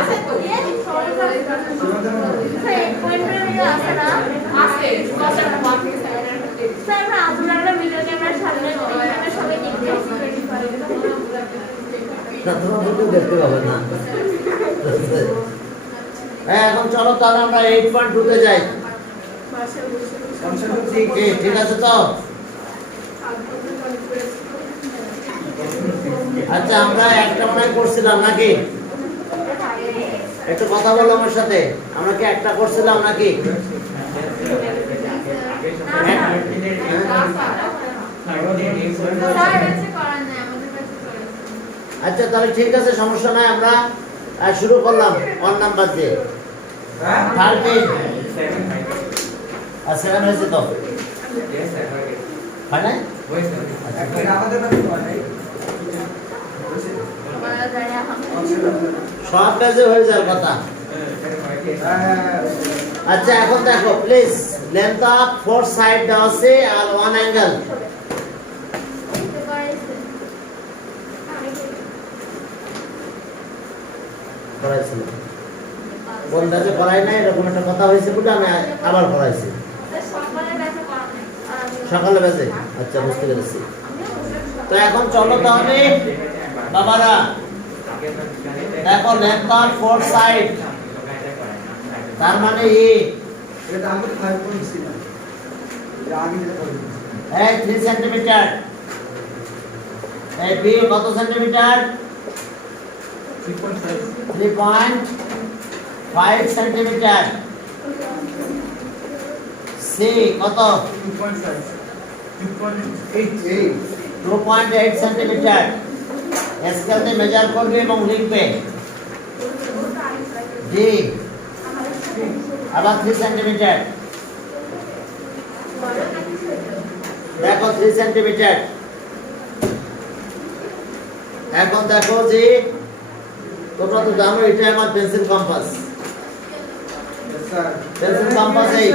আছে তো sir point video আছে না আছে স্যার আমরা আপনারা ভিডিও ক্যামেরার সামনে আমরা সবাই দেখতেছি দেখতে পাবেন না। হ্যাঁ এখন চলো তাহলে আমরা 8.2 তে যাই। ঠিক আছে তো? আচ্ছা আমরা একটা মনে করছিলাম নাকি? একটু কথা বলো আমার সাথে। আমরা কি একটা করছিলাম নাকি? আচ্ছা তাহলে ঠিক আছে, সমস্যা নাই, আমরা শুরু করলাম 1 নাম্বার দিয়ে। 13 আর 7 হয়েছে তো? হয় না? সব কাজে হয়ে যাওয়ার কথা। আচ্ছা এখন দেখো প্লিজ, লেন্থ অফ 4 সাইড দেওয়া আছে আর 1 অ্যাঙ্গেল। পড়াইছিল বন্ধাতে পড়াই নাই, এরকম একটা কথা হয়েছে বলে আমি আবার পড়াইছি। সকালে বেজে আচ্ছা বুঝতে পেরেছি। তো এখন চলো তাহলে বাবারা দেখো, লেন্থ অফ 4 সাইড তার মানে এটা আমি 5 পড়ছিলাম এর আগে যেটা পড়েছি 3 সেন্টিমিটার। এই বি কত সেন্টিমিটার? 3.5 সেন্টিমিটার। সি কত? 2.8 সেন্টিমিটার। স্কেল দিয়ে মেজার করবে এবং লিখবে। ডি আবার 3 সেন্টিমিটার। দেখো 3 সেন্টিমিটার। এখন দেখো যে তোমরা তো জানো এটা আমার পেন্সিল কম্পাস। পেন্সিল কম্পাস এই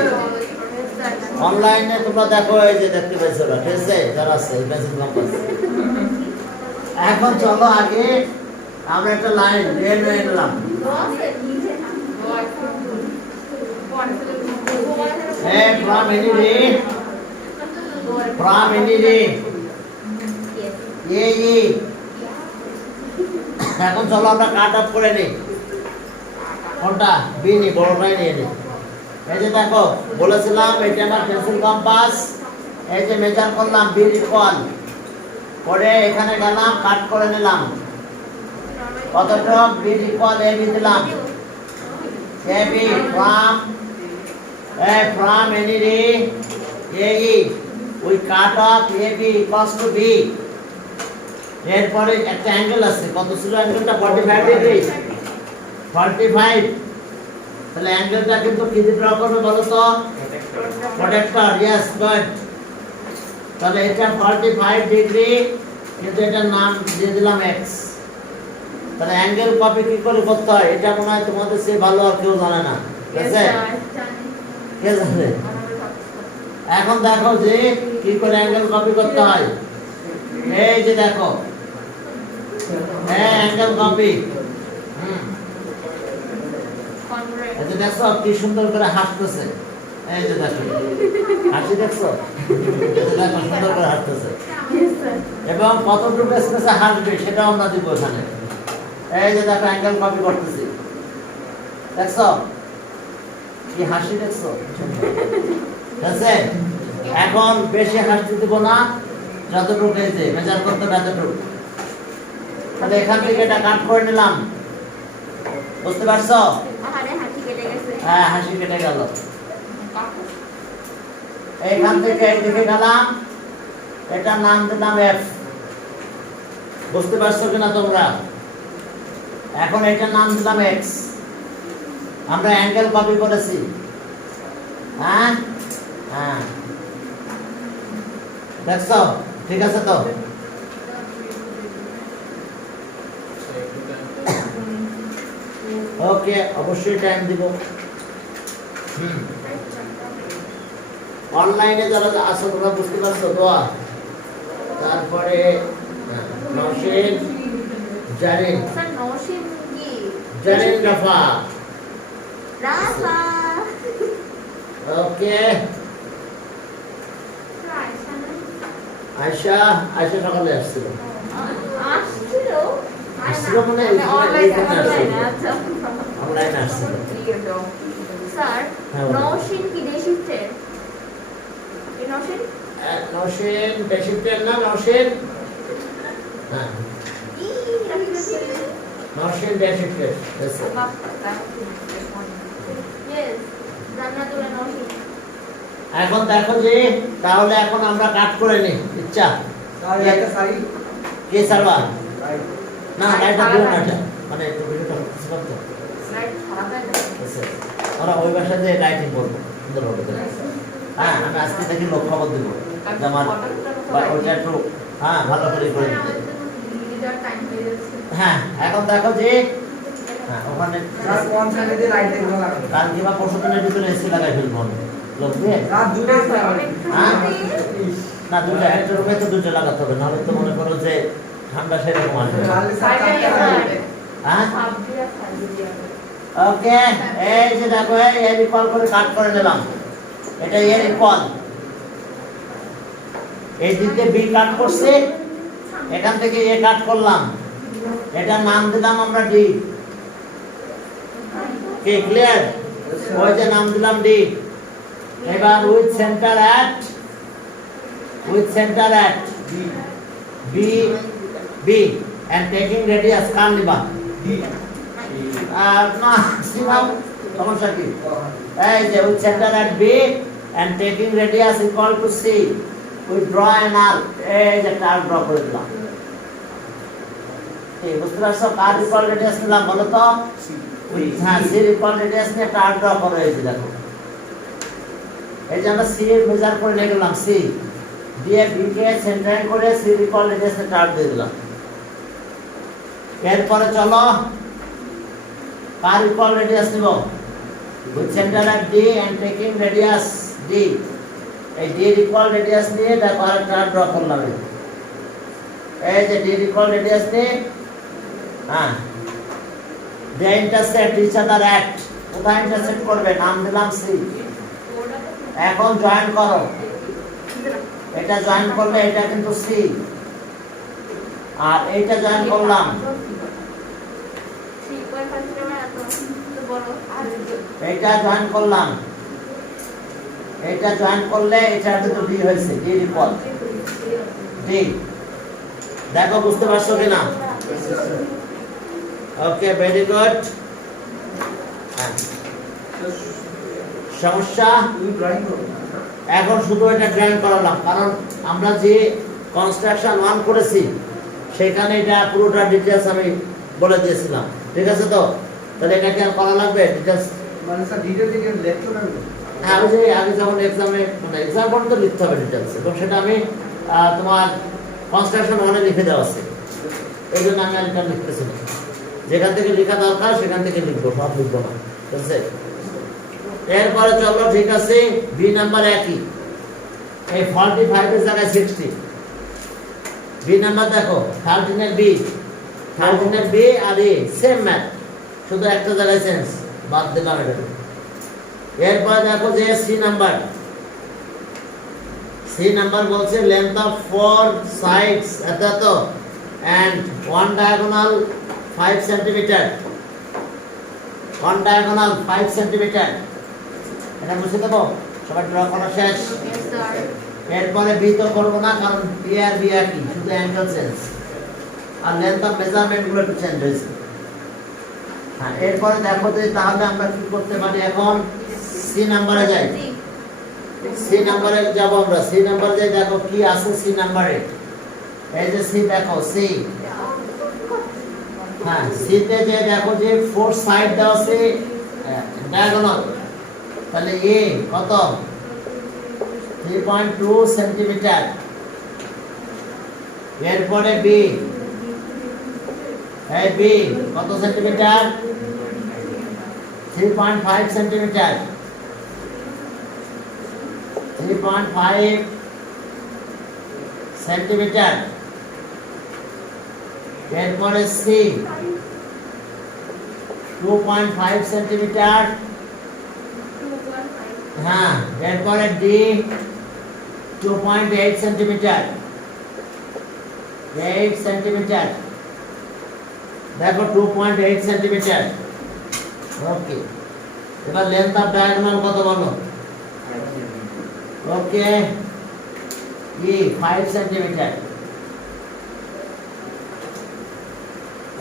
অনলাইনে তোমরা দেখো, এই যে দেখতে পাইছো না, ঠিক আছে? যারা আছে পেন্সিল কম্পাস। এখন চলো আগে আমরা একটা লাইন নিয়ে নিলাম। from any ray AE। এখন চলো আমরা কাট অফ করে নিই। কোনটা? বি নি, বড়টাই নিয়ে নিই। এই যে দেখো বলেছিলাম এটা আমার পেন্সিল কম্পাস। এই যে মেজার করলাম বি ইকুয়াল করে এখানে গেলাম, কাট করে নিলাম। কতটুকু? বি ইকুয়াল এ বি দিলাম। A B from any ray AE we cut off AB equals to B। এরপরে একটা অ্যাঙ্গেল আছে, কত ছিল অ্যাঙ্গেলটা? 45 ডিগ্রি। 45। তাহলে অ্যাঙ্গেলটা কিন্তু কি দিয়ে ড্র করবে বলো তো? প্রোটেক্টর। Yes good. তাহলে এটা 45 ডিগ্রি, কিন্তু এটার নাম দিয়ে দিলাম x। তাহলে অ্যাঙ্গেল কপি কি করে করতে হয় এটা মনে হয় তোমাদের চেয়ে ভালো আর কেউ জানে না, ঠিক আছে? কে জানে? এখন দেখো যে কি করে অ্যাঙ্গেল কপি করতে হয়। এই যে দেখো, হ্যাঁ অ্যাঙ্গেল কপি। এই যে দেখছো কি সুন্দর করে হাসতেছে। এই যে দেখো হাসি দেখছো, দেখো সুন্দর করে হাসতেছে। এবং কতটুকু স্পেসে হাসবে সেটাও আমরা দিব এখানে। এই যে দেখো অ্যাঙ্গেল কপি করতেছি, দেখছো কি হাসি দেখছো? ঠিক আছে? এখন বেশি হাসতে দিব না, যতটুকু এই যে মেজার করতে যতটুকু। তাহলে এখান থেকে এটা কাট করে নিলাম, বুঝতে পারছো? হ্যাঁ হাসি কেটে গেল। এইখান থেকে এইদিকে গেলাম, এটার নাম দিলাম এফ। বুঝতে পারছো কিনা তোমরা? এখন এটার নাম দিলাম এক্স। আমরা অ্যাঙ্গেল কপি করেছি। হ্যাঁ হ্যাঁ দেখছো? ঠিক আছে তো? ওকে, অবশ্যই টাইম দিব। অনলাইনে যারা আসো তোমরা বুঝতে পারছো তো? তারপরে নওশীন, জারিন, Janin Rafa. রাফা Okay. আয়শা সকালে আসছিল। আসছিল আসছিল মানে অনলাইনে অনলাইনে আচ্ছা অনলাইনে আসছিল। স্যার হ্যাঁ, বলো। নওশিন কি ডে শিফটের এই নওশিন নওশিন বেশিটের না নওশিন? হ্যাঁ, ই রাখি নওশিন বেশিটের। Yes, sir. Yes Jannatullah Naushin এখন দেখো যে তাহলে এখন আমরা কাট করে নিই ইচ্ছা স্যার একটা শাড়ি কে সালবা রাইট না লাইটটা দিও না এটা মানে একটু ভিডিওটা করতেছি তো রাইট খারাপ হয় না আচ্ছা ওরা ওই ভাষায় যে লাইটিং করবো সুন্দর হবে হ্যাঁ আমি আজকে থেকে লোক খবর দেবো যে আমার ওইটা একটু হ্যাঁ ভালো করে করে দিতে হ্যাঁ এখন দেখো যে হ্যাঁ ওখানে স্যার কোন সাইডে দিয়ে লাইট এগুলো লাগাবো কাল কিংবা পরশু দিনের ভিতরে এসি লাগাই ফেলবো আমি লোক দিয়ে স্যার দুটোই স্যার হ্যাঁ না দুটো একটা রুমে তো দুটো লাগাতে হবে নাহলে তো মনে করো যে ঠান্ডা সেরকম আসবে তাহলে স্যার চারটা লাগাবো। হ্যাঁ ওকে এই যে দেখো এই রিকল করে কাট করে নিলাম এটা এর রিকল এই দিকে বি কাট করছি এখান থেকে এ কাট করলাম এটা নাম দিলাম আমরা ডি কে ক্লিয়ার ওই যে নাম দিলাম ডি এবার with centre at B B and taking radius কার নিবা আর না সীমা সমস্যা কি এই যে with centre at B and taking radius equal to C we draw an arc এই যে একটা আর্ক ড্র করে দিলাম এই বুঝতে পারছো কার ইকুয়াল রেডিয়াস নিলাম বলো তো হ্যাঁ সি ইকুয়াল রেডিয়াস নিয়ে একটা আর্ক ড্র করে এই যে দেখো এই যে আমরা সি এর মেজার করে নিয়ে গেলাম সি দিয়ে বি কে সেন্টার করে সি ইকুয়াল রেডিয়াস একটা আর্ক দিয়ে দিলাম এরপরে চলো কার ইকুয়াল রেডিয়াস নিব with centre at D and taking radius D এই ডি ইকুয়াল রেডিয়াস নিয়ে দেখো আরেকটা ড্র করলাম এই যে ডি ইকুয়াল রেডিয়াস নিয়ে হ্যাঁ দে ইন্টারসেক্ট ইচ আদার অ্যাট কোথায় ইন্টারসেক্ট করবে নাম দিলাম সি এখন জয়েন করো এটা জয়েন করলে এটা কিন্তু সি আর এইটা জয়েন করলাম এইটা জয়েন করলাম এইটা জয়েন করলে এটা কিন্তু ডি হয়েছে ডি ইকুয়াল ডি দেখো বুঝতে পারছো কিনা ওকে ভেরি গুড সমস্যা তুমি ড্রয়িং করো এখন শুধু এটা ড্রয়িং করালাম কারণ আমরা যে কনস্ট্রাকশন 1 করেছি সেখানে এটা পুরোটা ডিটেইলস আমি বলে দিয়েছিলাম ঠিক আছে তো তাহলে এটা কি আর করা লাগবে ডিটেইলস মানে স্যার ডিটেইল দিকে লেখতে হবে হ্যাঁ ওই যে আগে যখন এক্সামে মানে এক্সাম পর্যন্ত লিখতে হবে ডিটেইলস এবং সেটা আমি তোমার কনস্ট্রাকশন 1 এ লিখে দেওয়া আছে এই জন্য আমি এটা লিখতেছি না যেখান থেকে লেখা দরকার সেখান থেকে লিখবো সব লিখবো না ঠিক আছে এরপরে চলো ঠিক আছে বি নাম্বার একই এই 45 এর জায়গায় 60 বি নাম্বার দেখো 13 এর বি 13 এর বি আর এ সেম ম্যাথ শুধু একটা জায়গায় চেঞ্জ বাদ দিলাম এটা এরপরে দেখো যে সি নাম্বার বলছে লেন্থ অফ 4 সাইডস এত তো and one diagonal 5 centimetre one diagonal 5 centimetre এটা মুছে দেবো সবাই ড্র করা শেষ এরপরে বি তো করবো না কারণ বি আর বি একই শুধু অ্যাঙ্গেল চেঞ্জ আর লেন্থ অফ মেজারমেন্ট গুলো একটু চেঞ্জ হয়েছে হ্যাঁ এরপরে দেখো যে তাহলে আমরা কি করতে পারি এখন সি নাম্বারে যাই সি নাম্বারে যাব আমরা সি নাম্বারে যাই দেখো কি আছে সি নাম্বারে এই যে সি দেখো সি হ্যাঁ সি তে যে দেখো যে 4 সাইড দেওয়া আছে ডায়াগোনাল তাহলে এ কত 3.2 সেন্টিমিটার এরপরে বি এই বি কত সেন্টিমিটার 3.5 সেন্টিমিটার 3.5 সেন্টিমিটার এরপরে সি 2.5 সেন্টিমিটার। 2.5 হ্যাঁ, এরপরে ডি 2.8 সেন্টিমিটার, 8 সেন্টিমিটার। দেখো 2.8 সেন্টিমিটার। ওকে, এবার লেন্থ অফ ডায়াগোনাল কত বলো? ওকে, ই 5 সেন্টিমিটার।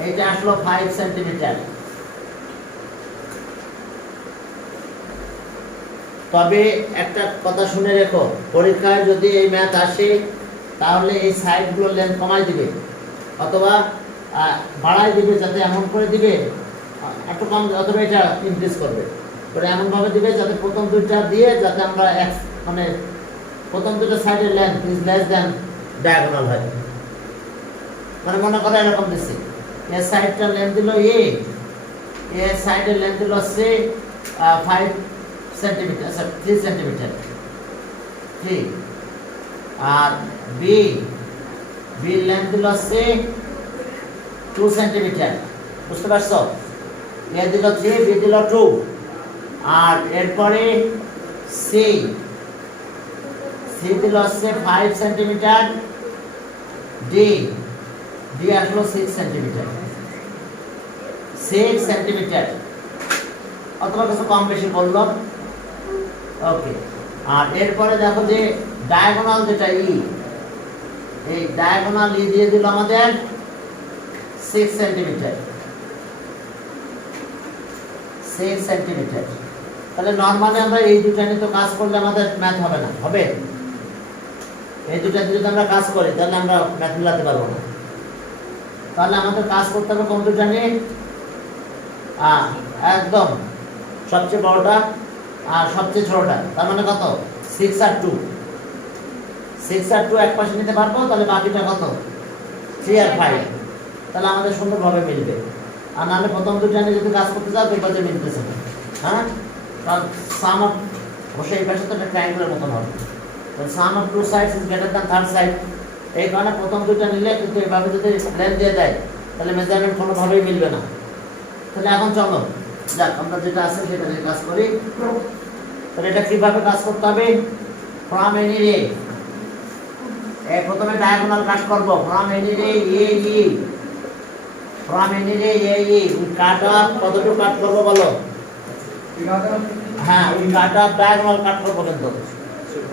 এইটা আসলো 5 সেন্টিমিটার। তবে একটা কথা শুনে রেখো, পরীক্ষায় যদি এই ম্যাথ আসে তাহলে এই সাইডগুলো লেন্থ কমাই দিবে অথবা বাড়াই দিবে, যাতে এমন করে দিবে একটু কম অথবা এটা ইনক্রিজ করবে, করে এমনভাবে দিবে যাতে প্রথম দুইটা দিয়ে যাতে আমরা মানে প্রথম দুটো সাইডের length is less than diagonal হয়। মানে মনে করো এরকম দিচ্ছি, এর সাইডটার লেন্থ দিল এ, এর সাইডের লেন্থ দিল সে 5 সেন্টিমিটার, আচ্ছা 3 সেন্টিমিটার, ঠিক। আর বি লেন্থ দিল সে 2 সেন্টিমিটার, বুঝতে পারছো? এ দিল 3, বি দিল 2। আর এরপরে সি দিল হচ্ছে 5 সেন্টিমিটার, ডি আসলো 6 সেন্টিমিটার, 6 সেন্টিমিটার অথবা কিছু কম বেশি বললো। ওকে, আর এরপরে দেখো যে ডায়াগোনাল যেটা ই, এই ডায়াগোনাল ই দিয়ে দিল আমাদের 6 সেন্টিমিটার, 6 সেন্টিমিটার। তাহলে নরমালি আমরা এই দুটা নিয়ে তো কাজ করলে আমাদের ম্যাথ হবে না, হবে? এই দুটা দিয়ে যদি আমরা কাজ করি তাহলে আমরা ম্যাথ মিলাতে পারবো না। তাহলে আমাদের কাজ করতে হবে কোন দুটা নিয়ে? একদম সবচেয়ে বড়টা আর সবচেয়ে ছোটটা, তার মানে কত? 6 আর 2, 6 আর 2 এক পাশে নিতে পারবো, তাহলে বাকিটা কত? 3 আর 5। তাহলে আমাদের সুন্দরভাবে মিলবে। আর নাহলে প্রথম দুটা নিয়ে যদি কাজ করতে যাও দেখবা যে মিলতেছে না। হ্যাঁ, কারণ সাম অফ অবশ্যই এই পাশে তো একটা ট্রায়াঙ্গেলের মতন হবে, sum of 2 sides is greater than third side. এই কারণে প্রথম দুটা নিলে কিন্তু এভাবে যদি লেন্থ দিয়ে দেয় তাহলে মেজারমেন্ট কোনোভাবেই মিলবে না। তাহলে এখন চলো যাক, আমরা যেটা আছে সেটা নিয়ে কাজ করি। তাহলে এটা কিভাবে কাজ করতে হবে? ফ্রম এনি রে, প্রথমে ডায়াগোনাল কাট করব। From any ray A E, from any ray A E, cut off কতটুকু কাট করব বলো? হ্যাঁ, উই কাট অফ ডায়াগোনাল কাট করব কিন্তু।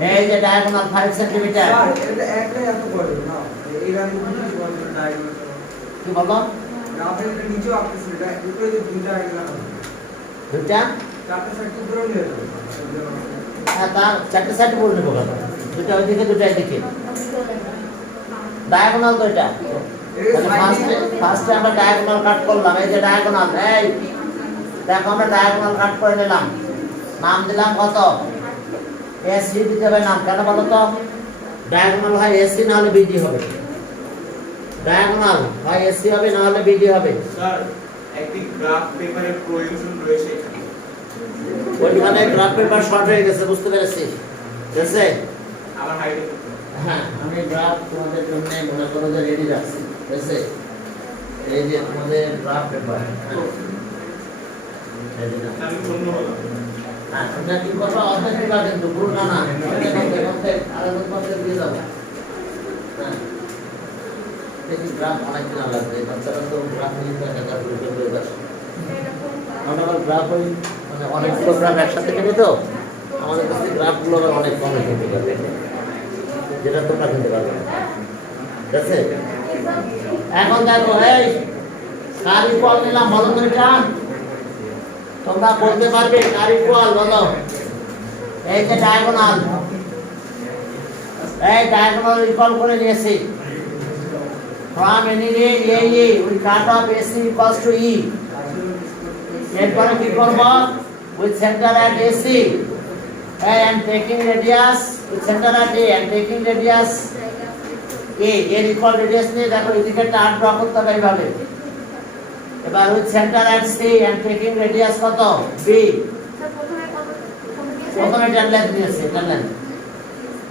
এই যে ডায়াগোনাল 5 সেন্টিমিটার। এটা একটাই এত বড় না, এই রানি কি বড় ডায়াগোনাল কি বলো? আপনি এটা নিচেও আপনি এটা উপরে যে দুইটা ডায়াগোনাল, দুইটা চারটা সাইড তো ধরে নিয়ে যাবে। হ্যাঁ, তার চারটে সাইড বলে নেবো কেন? দুটা ওইদিকে দুটা এদিকে, ডায়াগোনাল তো এটা। ফার্স্টে আমরা ডায়াগোনাল কাট করলাম। এই যে ডায়াগোনাল, এই দেখো আমরা ডায়াগোনাল কাট করে নিলাম, নাম দিলাম কত? এসি দিতে হবে নাম। কেন বলো তো? ডায়াগোনাল হয় এসি, না হলে বিডি হবে। ডায়াগোনাল হয় এসি হবে, না হলে বিডি হবে। স্যার, একটি গ্রাফ পেপারের প্রয়োজন রয়েছে এখানে। ওইখানে গ্রাফ পেপার শর্ট হয়ে গেছে, বুঝতে পেরেছি। ঠিক আছে, আমার হাইডে হ্যাঁ, আমি গ্রাফ তোমাদের জন্য মনে করো যে রেডি রাখছি। ঠিক আছে, এই যে তোমাদের গ্রাফ পেপার। আমি পূর্ণ হলাম। হ্যাঁ, তোমরা কি করবা? অর্ধেক দিবা কিন্তু, ভুল না না। অর্ধেক আরেকজন পাশে দিয়ে দাও। হ্যাঁ, দেখি গ্রাফ অনেক কিনা লাগবে, বাচ্চারা তো গ্রাফ নিয়ে দেখা করে বসে। আমরা আবার গ্রাফ ওই মানে অনেকগুলো গ্রাফ একসাথে কিনি তো, আমাদের কাছে গ্রাফগুলো আবার অনেক কমে কিনতে পারবে, যেটা তোমরা কিনতে পারবে না। ঠিক আছে, এখন দেখো এই কার ইকুয়াল নিলাম বলো তো? এটা তোমরা বলতে পারবে কার ইকুয়াল বলো? এই যে ডায়াগোনাল, এই ডায়াগোনাল ইকুয়াল করে নিয়েছি। From any ray A E, we cut off AC equals to E. এরপরে কি করব? With centre at AC and taking radius, with center at A and taking radius A, এর ইকুয়াল রেডিয়াস নিয়ে দেখো এদিকে একটা আর্ক ড্র করতে হবে এইভাবে। এবার with centre at C and taking radius কত? B। প্রথমে এটার লেন্থ নিয়েছি, এটার লেন্থ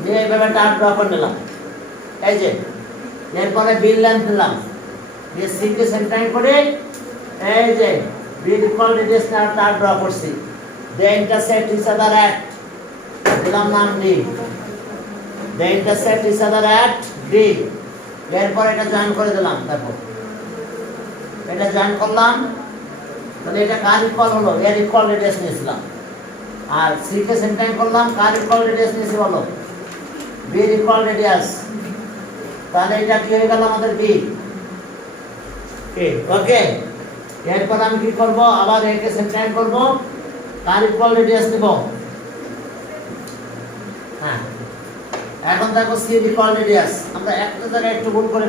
নিয়ে এইভাবে একটা আর্ক ড্র করে নিলাম। এই যে এরপরে বি লেন্থ নিলাম, দিয়ে সি কে সেন্টার করে এই যে বি ইকুয়াল রেডিয়াস নিয়ে একটা ড্র করছি they intersect each other at দিলাম নাম D they intersect each other at D এরপর এটা জয়েন করে দিলাম তারপর এটা জয়েন করলাম তাহলে এটা কার ইকুয়াল হলো এর ইকুয়াল রেডিয়াস নিয়েছিলাম আর সি কে সেন্টার করলাম কার ইকুয়াল রেডিয়াস নিয়েছি বলো বি এর ইকুয়াল রেডিয়াস তাহলে এটা কি হয়ে গেল আমাদের বি ওকে এরপর আমি কি করব আবার এ কে সেন্টার করব কার ইকুয়াল রেডিয়াস নিব হ্যাঁ এখন দেখো সি এর ইকুয়াল রেডিয়াস আমরা একটা জায়গায় একটু ভুল করে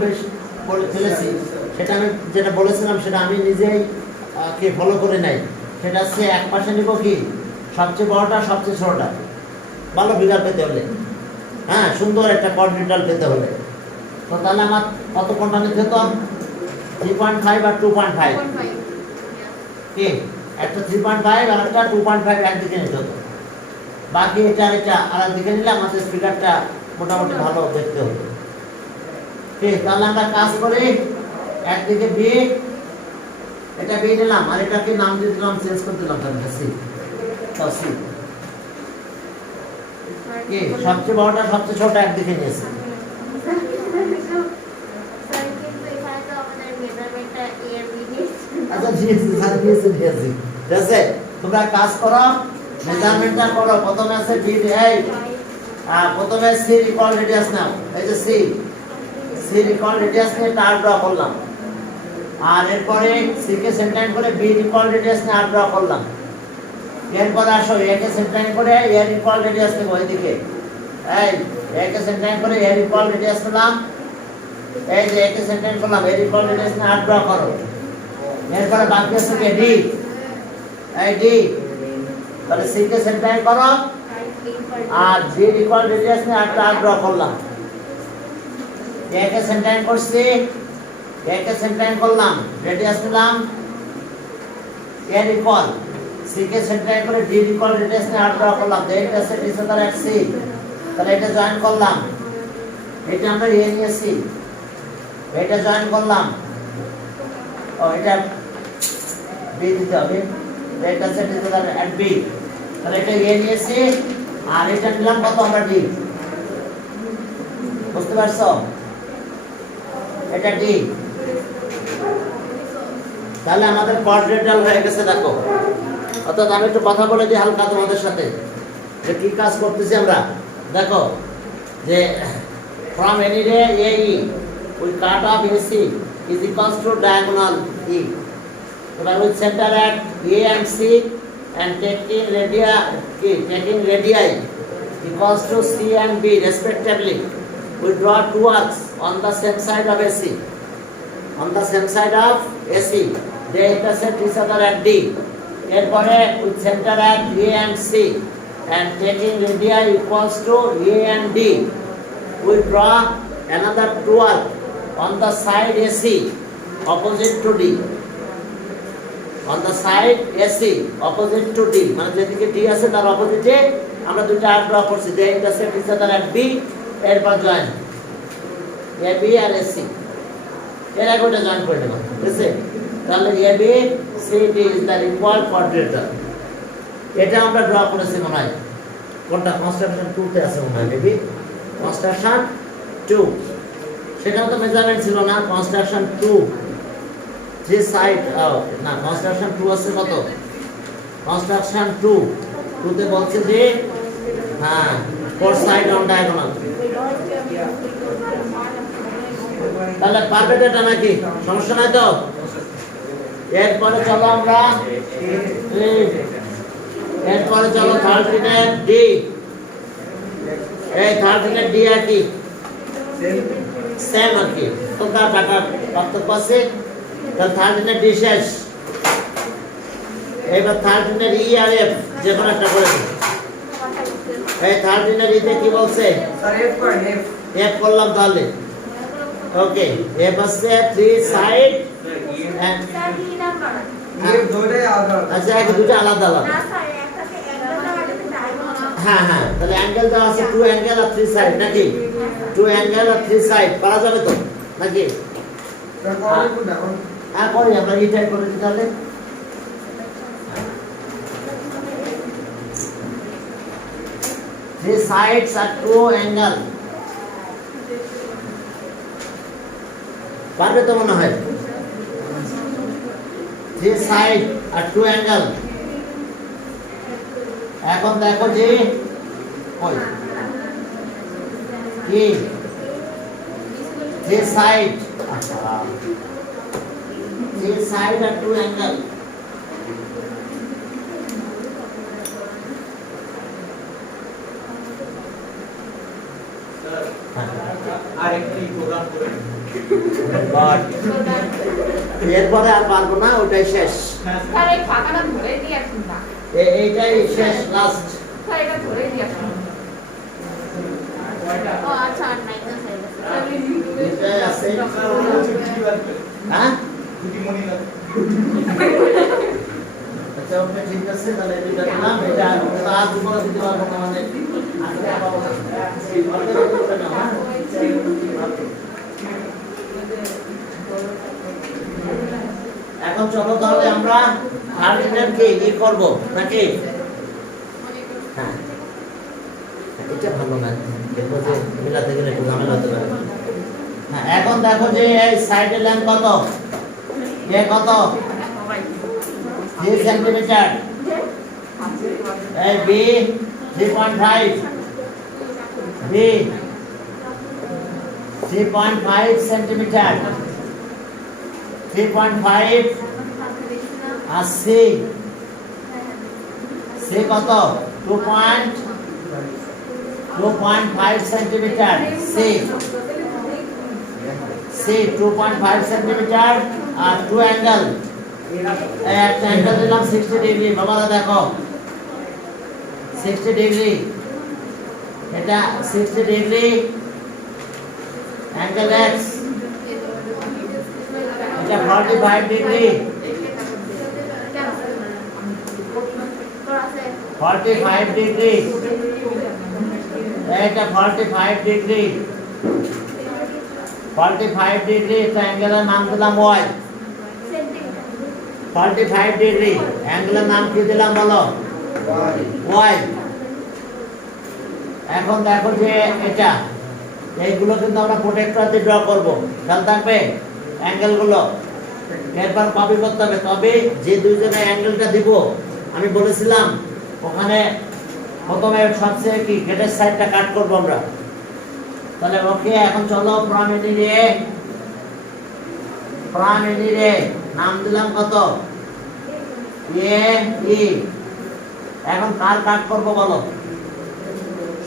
বলে ফেলেছি সেটা আমি যেটা বলেছিলাম সেটা আমি নিজেই কে ফলো করে নাই সেটা হচ্ছে এক পাশে নিব কি সবচেয়ে বড়টা সবচেয়ে ছোটটা ভালো ফিগার পেতে হলে হ্যাঁ সুন্দর একটা কোঅর্ডিনেটর পেতে হলে তো তাহলে আমার কত কোনটা নিতে হতো 3.5 আর 2.5 কি একটা 3.5 আর একটা 2.5 একদিকে নিতে হতো বাকি এটা আর এটা আরেকদিকে নিলে আমাদের ফিগারটা মোটামুটি ভালো দেখতে হতো ঠিক তাহলে আমরা কাজ করি একদিকে বি এটা বি নিলাম আর এটাকে নাম দিয়ে দিলাম চেঞ্জ করে দিলাম তাহলে সি তো সি কি সবচেয়ে বড়টা সবচেয়ে ছোট একদিকে নিয়েছি আচ্ছা দিয়েছি স্যার দিয়েছি ঠিক আছে তোমরা কাজ করো মেজারমেন্টটা করো প্রথমে আছে বি এই প্রথমে সি ইকুয়াল রেডিয়াস নাও এই যে সি ইকুয়াল রেডিয়াস নিয়ে টার ড্র করলাম আর এরপরে সি কে সেন্টার করে বি ইকুয়াল রেডিয়াস নিয়ে আর ড্র করলাম এরপর আসো এ কে সেন্টার করে এর ইকুয়াল রেডিয়াস নেব এইদিকে এই এ কে সেন্টার করে এর ইকুয়াল রেডিয়াস নিলাম এই যে এ কে সেন্টার করলাম এর ইকুয়াল রেডিয়াস নিয়ে আর ড্র করো এরপরে বাকি আছে কি ডি এই ডি তাহলে সি কে সেন্টার করো আর বি ইকুয়াল রেডিয়াস নিয়ে আর ড্র করলাম এ কে সেন্টার করছি এ কে সেন্টার করলাম রেডিয়াস নিলাম এর ইকুয়াল সি কে সেন্টার করে ডি ইকুয়াল রেডিয়াস নিয়ে আর ড্র করলাম দেন আছে ডিসেন্টার এট সি তাহলে এটা জয়েন করলাম এটা আমরা এ নিয়েছি এটা জয়েন করলাম ও এটা বি দিতে হবে এটা আছে ডিসেন্টার এট বি তাহলে এটা এ নিয়েছি আর এটা নিলাম কত আমরা ডি বুঝতে পারছো এটা ডি তাহলে আমাদের কোঅর্ডিনেটর হয়ে গেছে দেখো অর্থাৎ আমি একটু কথা বলে দিই হালকা তোমাদের সাথে যে কি কাজ করতেছি আমরা দেখো যে from any ray AE we cut off AC is equals to diagonal E এবার with center at A and C and taking radii equals to C and B respectively we draw two arcs on the same side of AC they intersect each other at D এরপরে with center at A and C and taking radii equals to A and D we draw another two arc on the side AC opposite to D on the side AC opposite to D মানে যেদিকে D আছে তার অপোজিটে আমরা দুটো arc draw করছি they intersect each other at B এরপর join AB আর AC এর আগে ওটা জয়েন করে দেব ঠিক আছে তাহলে AB CD is the equal quadrature এটা আমরা ড্র করেছি মনে হয় কোনটা কনস্ট্রাকশন 2 তে আছে মনে হয় মেবি কনস্ট্রাকশন 2 সেখানে তো মেজারমেন্ট ছিল না কনস্ট্রাকশন 2 যে সাইড না কনস্ট্রাকশন 2 আছে কত কনস্ট্রাকশন 2 তে বলছে যে হ্যাঁ ফোর সাইড অন ডায়াগোনাল তাহলে পারফেক্ট এটা নাকি সমস্যা নাই তো এরপরে চলো আমরা এরপরে চলো 13 ডি এই 13 ডি আর কি সেম আর কি তো তার টাকা পার্থক্য আছে তাহলে 13 ডি শেষ এবার 13 ই আর এফ যে কোনো একটা করে দিই এই 13 ই তে কি বলছে স্যার এফ করেন এফ করলাম তাহলে ওকে এফ আছে 3 সাইড এন্ড এফ ধরে আলাদা আচ্ছা এই দুটো আলাদা আলাদা হ্যাঁ হ্যাঁ তাহলে অ্যাঙ্গেল দেওয়া আছে 2 অ্যাঙ্গেল আর 3 সাইড নাকি 2 অ্যাঙ্গেল আর 3 সাইড পারা যাবে তো নাকি স্যার করেন কোন এখন করি আমরা এইটাই করে দিই তাহলে The sides are true angle. পারবে তো মনে হয়? The side are true angle. এখন দেখো যে ওই কি the side are true angle. আর একটি প্রোগ্রাম করে But এরপরে আর পারবো না, ওটাই শেষ। স্যার এই ফাঁকাটা ধরে দিয়ে আসুন না এইটাই শেষ, লাস্ট। স্যার এটা ধরে দিয়ে আসুন ও আচ্ছা আর নাই না স্যার এটাই আছে। হ্যাঁ দুটি মনি লাগবে আচ্ছা ওকে ঠিক আছে, তাহলে এটা দিলাম। এটা তার উপরে দিতে পারবো না, মানে আজকে পাবো না। এখন চলো তাহলে আমরা হার্ডিনারকে করব নাকি? হ্যাঁ এটা ভালো না, দেখো যে মিলাতে গেলে একটু ঝামেলা হতে পারে। হ্যাঁ এখন দেখো যে এই সাইডের লেন্থ কত, কত 3 সেন্টিমিটার, এই বি 3.5, বি 3.5 সেন্টিমিটার, 3.5 আর সি কত 2.5 সেন্টিমিটার, সি 2.5 সেন্টিমিটার আর 2 অ্যাঙ্গেল, একটা অ্যাঙ্গেল দিলাম 60 ডিগ্রি। বাবারা দেখো 60 ডিগ্রি, এটা 60 ডিগ্রি অ্যাঙ্গেল এক্স, এটা 45 ডিগ্রি, 45 ডিগ্রি, এটা 45 ডিগ্রি, 45 ডিগ্রি, এটা অ্যাঙ্গেলের নাম দিলাম ওয়াই। 45 ডিগ্রি অ্যাঙ্গেলের নাম কি দিলাম বলো? ওয়াই। এখন দেখো যে এটা এইগুলো কিন্তু আমরা প্রোটেক্টর দিয়ে ড্র করব, খেয়াল থাকবে অ্যাঙ্গেলগুলো এরপর কপি করতে হবে। তবে যে দুইজনে অ্যাঙ্গেলটা দিব আমি বলেছিলাম ওখানে প্রথমে সবচেয়ে কি গেটের সাইডটা কাট করব আমরা। তাহলে ওকে এখন চলো প্রামিনিরে নাম দিলাম কত এ ই। এখন কার কাট করব বলো?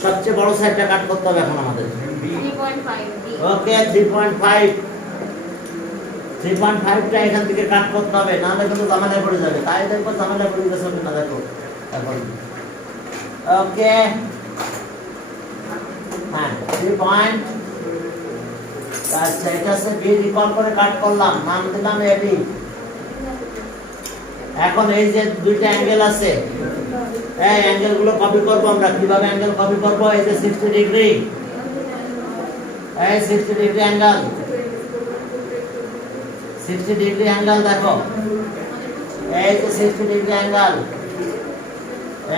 সবচেয়ে বড় সাইডটা কাট করতে হবে এখন আমাদের। 3.5 ডি ওকে 3.5টা এখান থেকে কাট করতে হবে, নাহলে কিন্তু ঝামেলায় পড়ে যাবে। তাই দেখো ঝামেলায় পড়ে গেছে না, দেখো তারপর ওকে হ্যাঁ 3 পয়েন্ট। আচ্ছা এটা সে বি রিকল করে কাট করলাম, নাম দিলাম এবি। এখন এই যে দুইটা অ্যাঙ্গেল আছে, এই অ্যাঙ্গেলগুলো কপি করব আমরা। কিভাবে অ্যাঙ্গেল কপি করব? এই যে 60 ডিগ্রি, এই 60 ডিগ্রি অ্যাঙ্গেল, 60 ডিগ্রি অ্যাঙ্গেল দেখো, এই যে 60 ডিগ্রি অ্যাঙ্গেল।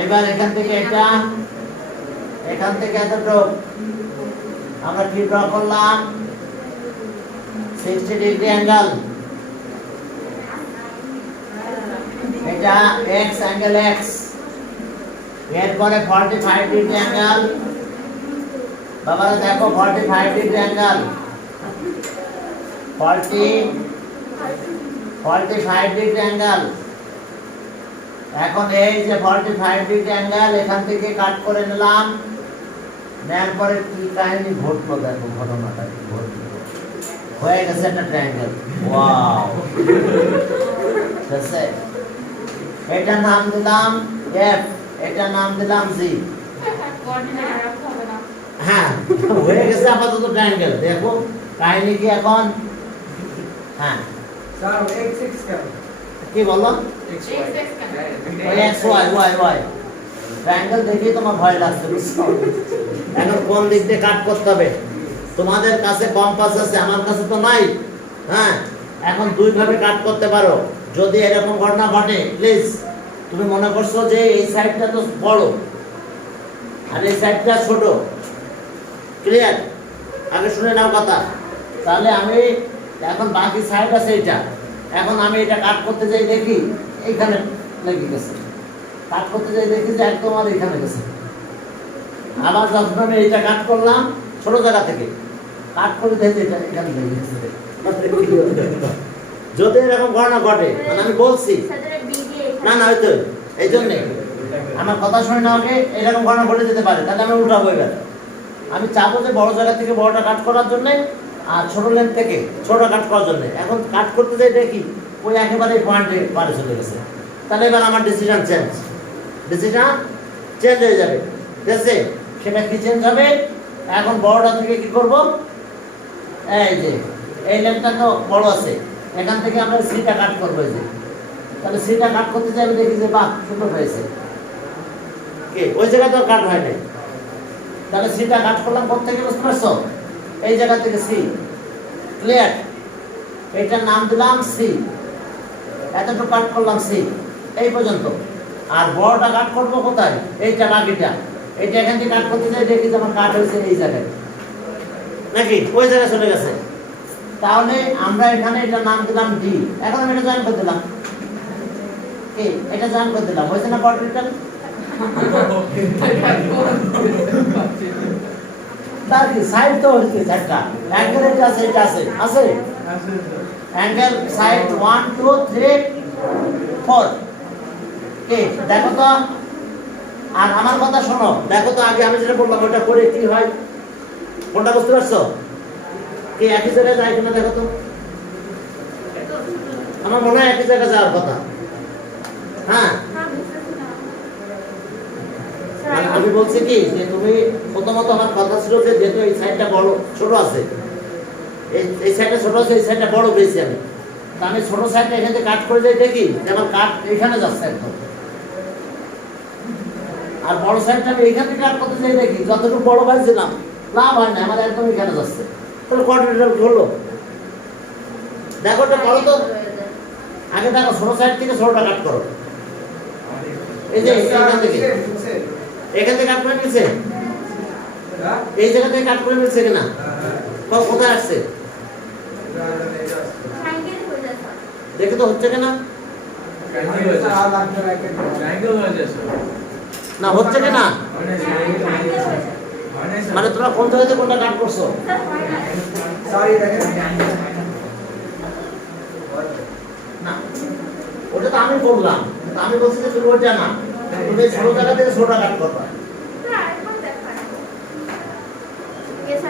এবার এখান থেকে এটা, এখান থেকে এতটুকু আমরা কি ড্র করলাম? 60 ডিগ্রি অ্যাঙ্গেল, এটা এক্স অ্যাঙ্গেল এক্স। এরপরে 45 ডিগ্রি অ্যাঙ্গেল, বাবারা দেখো 45 ডিগ্রি অ্যাঙ্গেল, 45 ডিগ্রি অ্যাঙ্গেল। এখন এই যে 45 ডিগ্রি অ্যাঙ্গেল এখান থেকে কাট করে নিলাম, নেওয়ার পরে কি কাহিনী ঘটলো দেখো, ঘটনাটা কি ঘটলো। হয়ে গেছে একটা ট্রায়াঙ্গেল, ওয়াও। ঠিক এটা নাম দিলাম এফ, এটা নাম দিলাম জি। কোঅর্ডিনেট রাখতে হবে না। হ্যাঁ হয়ে গেছে আপাতত ট্রায়াঙ্গেল। দেখো কাহিনী কি এখন? হ্যাঁ স্যার এক্স এক্স কেন? কি বলো? এক্স কেন? ওই X Y Y Y triangle দেখেই তোমার ভয় লাগছে, বুঝছো? এখন কোন দিক দিয়ে কাট করতে হবে? তোমাদের কাছে কম্পাস আছে, আমার কাছে তো নাই। হ্যাঁ এখন দুই ভাবে কাট করতে পারো। যদি এরকম ঘটনা ঘটে, প্লিজ তুমি মনে করছো যে এই সাইডটা তো বড়, আর এই সাইডটা ছোট। ক্লিয়ার? আগে শুনে নাও কথা। তাহলে আমি এখন বাকি সাইড আছে এটা, এখন আমি এটা কাট করতে যাই দেখি এইখানে লেগে গেছে, কাট করতে যাই দেখি যে একদম আর এখানে গেছে। আবার যখন আমি এটা কাট করলাম ছোট জায়গা থেকে, কাট করে দেখি এটা এখানে লেগে গেছে। যদি এরকম ঘটনা ঘটে, মানে আমি বলছি সাথে বি দিয়ে না না হয়তো এই জন্যে আমার কথা শুনে না আগে এরকম ঘটনা ঘটে যেতে পারে, তাহলে আমি উল্টাবো এবার। আমি চাবো যে বড় জায়গা থেকে বড়টা কাট করার জন্যে আর ছোট লেন্থ থেকে ছোটটা কাট করার জন্য। এখন কাট করতে যাই দেখি ওই একেবারে পয়েন্টে পারে চলে গেছে, তাহলে এবার আমার ডিসিশন চেঞ্জ হয়ে যাবে। ঠিক আছে? সেটা কি চেঞ্জ হবে? এখন বড়টা থেকে কি করব, এই যে এই লেন্থটা তো বড় আছে, এখান থেকে আমরা সিটা কাট করবো। এই যে তাহলে সিটা কাট করতে যাই, আমি দেখি যে বাহ সুন্দর হয়েছে, কে ওই জায়গা তো কাট হয় নাই। তাহলে সিটা কাট করলাম কোথেকে, বুঝতে পারছো? এই জায়গা থেকে সি। ক্লিয়ার? এটার নাম দিলাম সি, এতটুকু কাট করলাম সি এই পর্যন্ত। আর বড়টা কাট করবো কোথায়? এইটা বাকিটা, এইটা এখান থেকে কাট করতে যাই দেখি যে আমার কাট হয়েছে এই জায়গায়, নাকি ওই জায়গায় চলে গেছে। তাহলে আমরা এখানে এটা নাম দিলাম ডি। এখন আমি এটা জয়েন করে দিলাম, কি এটা জয়েন করে দিলাম, হয়েছে না কোয়াড্রিল্যাটারাল? তার কি সাইড তো হচ্ছে চারটা, অ্যাঙ্গেল এটা আছে, এটা আছে, আছে অ্যাঙ্গেল সাইড 1 2 3 4। কে দেখো তো, আর আমার কথা শোনো, দেখো তো আগে আমি যেটা বললাম ওটা করে কি হয়, কোনটা বুঝতে পারছো? কি একই জায়গায় যায় কিনা দেখো তো। আমার মনে হয় একই জায়গায় যাওয়ার কথা। হ্যাঁ, মানে আমি বলছি কি যে তুমি প্রথমত আমার কথা ছিল যে যেহেতু এই সাইডটা বড় ছোট আছে, এই সাইডটা ছোট আছে, এই সাইডটা বড় পেয়েছি আমি, তা আমি ছোট সাইডটা এখান থেকে কাট করে যাই দেখি যে আমার কাট এখানে যাচ্ছে একদম, আর বড় সাইডটা আমি এখান থেকে কাট করতে যাই দেখি যতটুকু বড় পাইছিলাম লাভ হয় না, আমার একদম এখানে যাচ্ছে। তাহলে কোয়াড্রিল্যাটারাল হলো। দেখো এটা করো তো, আগে দেখো ছোট সাইড থেকে ছোটটা কাট করো। এই যে এখান থেকে কাট করে নিচ্ছে, এই জায়গা থেকে কাট করে নিচ্ছে কিনা, কোথায় আসছে ট্রায়াঙ্গেল হয়ে যাচ্ছে। দেখে তো হচ্ছে কিনা, না হচ্ছে কিনা, ট্রায়াঙ্গেল হয়েছে মানে তোমরা কোন জায়গাতে কোনটা কাট করছো? স্যার হয় না। সরি দেখেন না ওটা তো আমি বললাম, কিন্তু আমি বলছি যে তুমি ওইটা না, তুমি ছোট জায়গা থেকে ছোটটা কাট করবা। স্যার আরেকবার দেখান।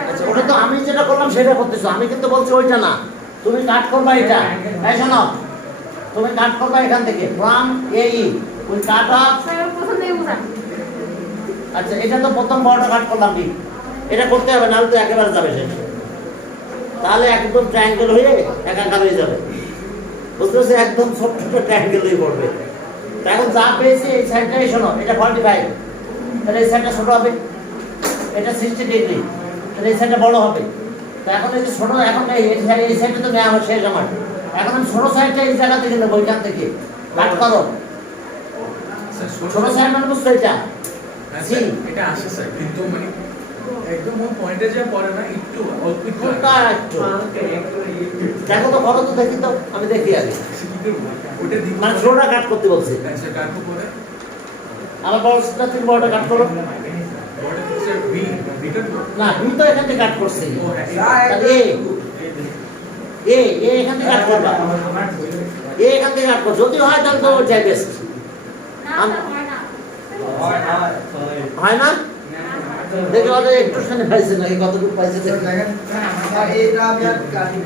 আচ্ছা ওটা তো আমি যেটা করলাম সেটা করতেছো, আমি কিন্তু বলছি ওইটা না, তুমি কাট করবা এটা। এই শোনো, তুমি কাট করবা এখান থেকে ফ্রম এই উই কাট অফ। স্যার প্রথম থেকে বুঝান। আচ্ছা এটা তো প্রথম বড়টা কাট করলাম, কি এটা করতে হবে, নাহলে তো একেবারে যাবে শেষ, তাহলে একদম ট্রায়াঙ্গেল হয়ে একাকার হয়ে যাবে। বুঝতে পারছি? একদম ছোট ছোট ট্রায়াঙ্গেল হয়ে পড়বে। তা এখন যা পেয়েছি এই সাইডটাই শোনো, এটা 45, তাহলে এই সাইডটা ছোট হবে, এটা 60 ডিগ্রি, তাহলে এই সাইডটা বড় হবে। তো এখন এই যে ছোট, এখন এই সাইডটা তো নেওয়া শেষ আমার, এখন আমি ছোট সাইডটা এই জায়গা থেকে নেবো, ওইখান থেকে কাট করো। ছোট সাইড মানে বুঝছো এটা সি, এটা আসে স্যার, কিন্তু মানে একদম ওই পয়েন্টে যা পড়ে না, একটু অল্প একটু কোনটা একটু দেখো তো, করো তো দেখি তো, আমি দেখি আগে। ওটা দিক মানে ছোটটা কাট করতে বলছি, স্যার কাটবো পরে আমার বড়টা থেকে বড়টা কাট করো। বড় স্যার বি বিটা না বি তো এখান থেকে কাট করছি, ও হ্যাঁ তাহলে এ এখান থেকে কাট করবা, এখান থেকে কাট কর, যদি হয় তাহলে তো যাই বেস্ট। না স্যার হয় না। হয় না? দেখে ওটা একটু সামনে পাইছে নাকি, কতটুকু পাইছে দেখে। দেখেন এইটা আমি আর কাটি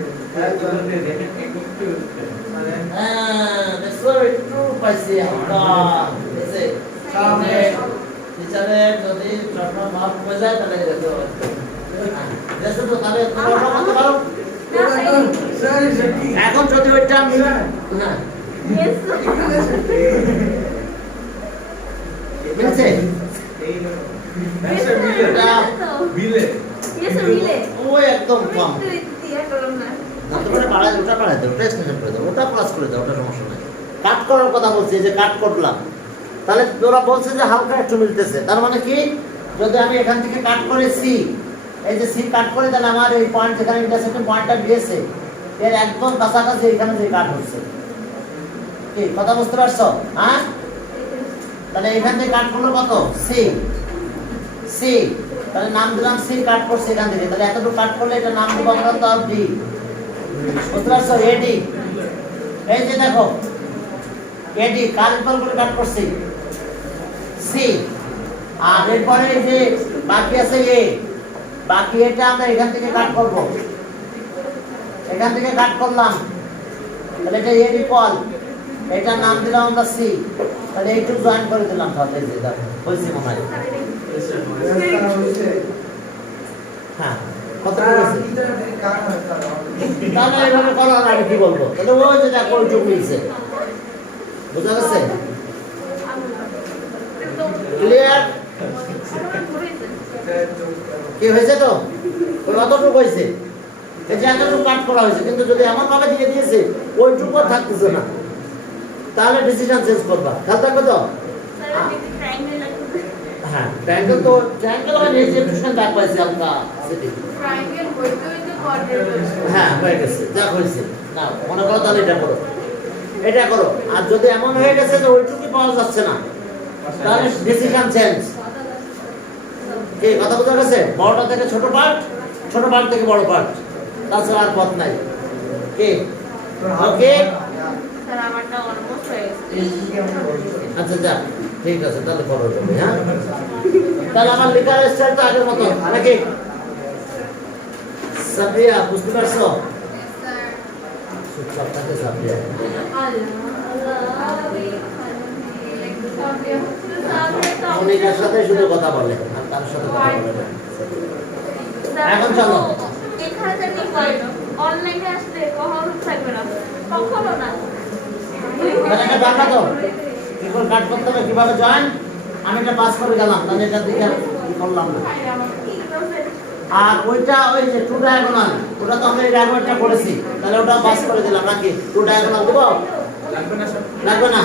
হ্যাঁ দেখছো একটু পাইছে হালকা, এসে সামনে নিচে যদি চট্ট মাপ হয়ে যায় তাহলে দেখো, দেখো তো তাহলে তোমরা করতে পারো। না স্যার এখন যদি ওইটা না ইয়েস মিলছে, স্যার বিলে ইয়েস মিলে। ওই একদম কম। তুই ইয়া করলাম না। না তোমরা পাড়ায় ওটা পাড়ায় দাও, ওটা স্টেশন করে দাও, ওটা প্লাস করে দাও, ওটা সমস্যা নাই। কাট করার কথা বলছি, যে কাট করলাম, তাহলে তোরা বলছে যে হালকা একটু মিলতেছে, তার মানে কি যদি আমি এখান থেকে কাট করে সি, এই যে সি কাট করে তাহলে আমার এই পয়েন্ট যেখানে ইন্টারসেক্টিং পয়েন্টটা দিয়েছে এর একদম কাছাকাছি এখানে যে কাট হচ্ছে। কি কথা বুঝতে পারছো? হ্যাঁ, তাহলে এখান থেকে কাট করলো কত? সি। সি তাহলে নাম দিলাম সি, কাট করছে এখান থেকে, তাহলে এতটুকু কাট করলে এটা নাম দিব আমরা তো ডি। বুঝতে পারছো? এডি, এই যে দেখো এডি কার ইকুয়াল করে কাট করছি? সি। আর এরপরে এই যে বাকি আছে এ, বাকি এটা আমরা এখান থেকে কাট করব, এখান থেকে কাট করলাম, তাহলে এটা এর ইকুয়াল, এটার নাম দিলাম আমরা সি, তাহলে এইটুকু জয়েন করে দিলাম। তাহলে এই যে দেখো হয়েছে মনে হয়। হ্যাঁ, কত হয়েছে? তাহলে এইভাবে করা না, আমি কি বলবো? তাহলে ওই যে দেখো ওইটুকু মিলছে, বুঝা গেছে? ক্লিয়ার? কি হয়েছে? তো ওই অতটুকু হয়েছে, এই যে এতটুকু কাট করা হয়েছে, কিন্তু যদি এমন ভাবে দিয়ে দিয়েছে ওইটুকু থাকতেছে না, তাহলে ডিসিশন চেঞ্জ করবা। খেয়াল থাকবে তো? হ্যাঁ, ট্রায়াঙ্গেল তো ট্রায়াঙ্গেল হয় এই যে ডিসিশন দাগ পাইছে হালকা সেটি। ট্রায়াঙ্গেল হইতে হইতে কোয়াড্রেন্ট। হ্যাঁ, হয়ে গেছে, যা হয়েছে। না মনে করো তাহলে এটা করো, এটা করো। আর যদি এমন হয়ে গেছে যে ওইটুকুই পাওয়া যাচ্ছে না, তাহলে ডিসিশন চেঞ্জ। কি কথা বোঝা গেছে? বড়টা থেকে ছোট পার্ট, ছোট পার্ট থেকে বড় পার্ট, তাছাড়া আর পথ নাই। কি ওকে? স্যার আমারটা অলমোস্ট হয়ে গেছে। আচ্ছা যা, ঠিক আছে, তাহলে ফলো করবে। হ্যাঁ, তাহলে আমার লেখার স্টাইলটা আগের মতো নাকি? সাবিয়া বুঝতে পারছো? চুপচাপ থাকে সাবিয়া। মনিকার সাথে শুধু কথা বলে আর তার সাথে কথা বলে না। এখন চলো। এখানে থেকে অনলাইনে আসলে কখনো থাকবে না, কখনো না। তাহলে এটা দেখা তো কি করে কাট করতে হবে, কিভাবে জয়েন, আমি এটা পাস করে গেলাম, তাহলে এটা দিকে কি করলাম না। আর ওইটা ওই যে টু ডায়াগোনাল, ওটা তো আমরা এই ডায়াগোনালটা করেছি, তাহলে ওটা পাস করে দিলাম নাকি? টু ডায়াগোনাল দেবো? লাগবে না স্যার? লাগবে না?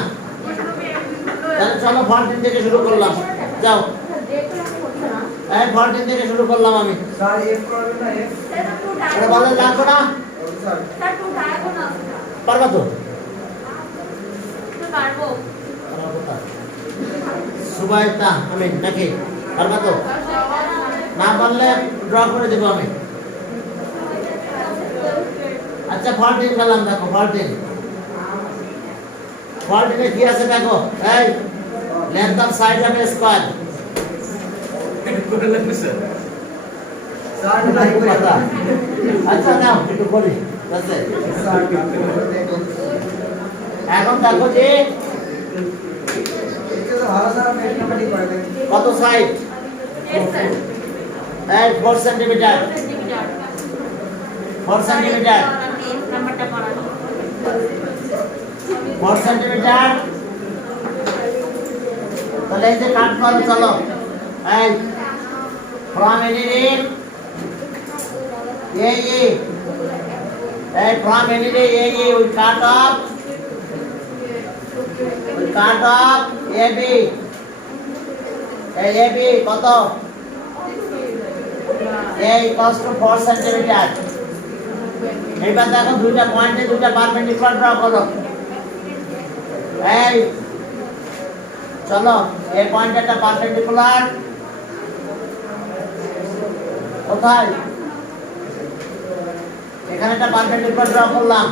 তাহলে চলো 14 থেকে শুরু করলাম, যাও। এই 14 থেকে শুরু করলাম আমি। স্যার এফ করবে না? এফ এটা বলে লাগবে না? স্যার পারবা তো? পারবো। সুবাইতা আমি নাকি? পারবা তো? না পারলে ড্র করে দেবো আমি। আচ্ছা 14 গেলাম, দেখো 14 এ কি আছে দেখো, এই length of side of A square. এটা করে লাগবে স্যার? স্যার লাইক কথা। আচ্ছা নাও একটু করি, আছে স্যার এখন দেখো যে এটা তো ভালো স্যার ম্যাথমেটিক্স করে দেন। কত সাইড? এই 4 সেন্টিমিটার, 4 সেন্টিমিটার, নাম্বারটা পড়ানো। 4 সেন্টিমিটার। তাহলে এই যে কাট করো, চলো। এই ফ্রম এনিরে এই from any ray we cut off AB. এই এবি কত? এই কষ্ট 4 সেন্টিমিটার। এইবার দেখো দুইটা পয়েন্টে দুইটা পারপেন্ডিকুলার ড্র করো। এই চলো, এই পয়েন্টে একটা পারপেন্ডিকুলার কোথায়? এখানে একটা পারপেন্ডিকুলার ড্র করলাম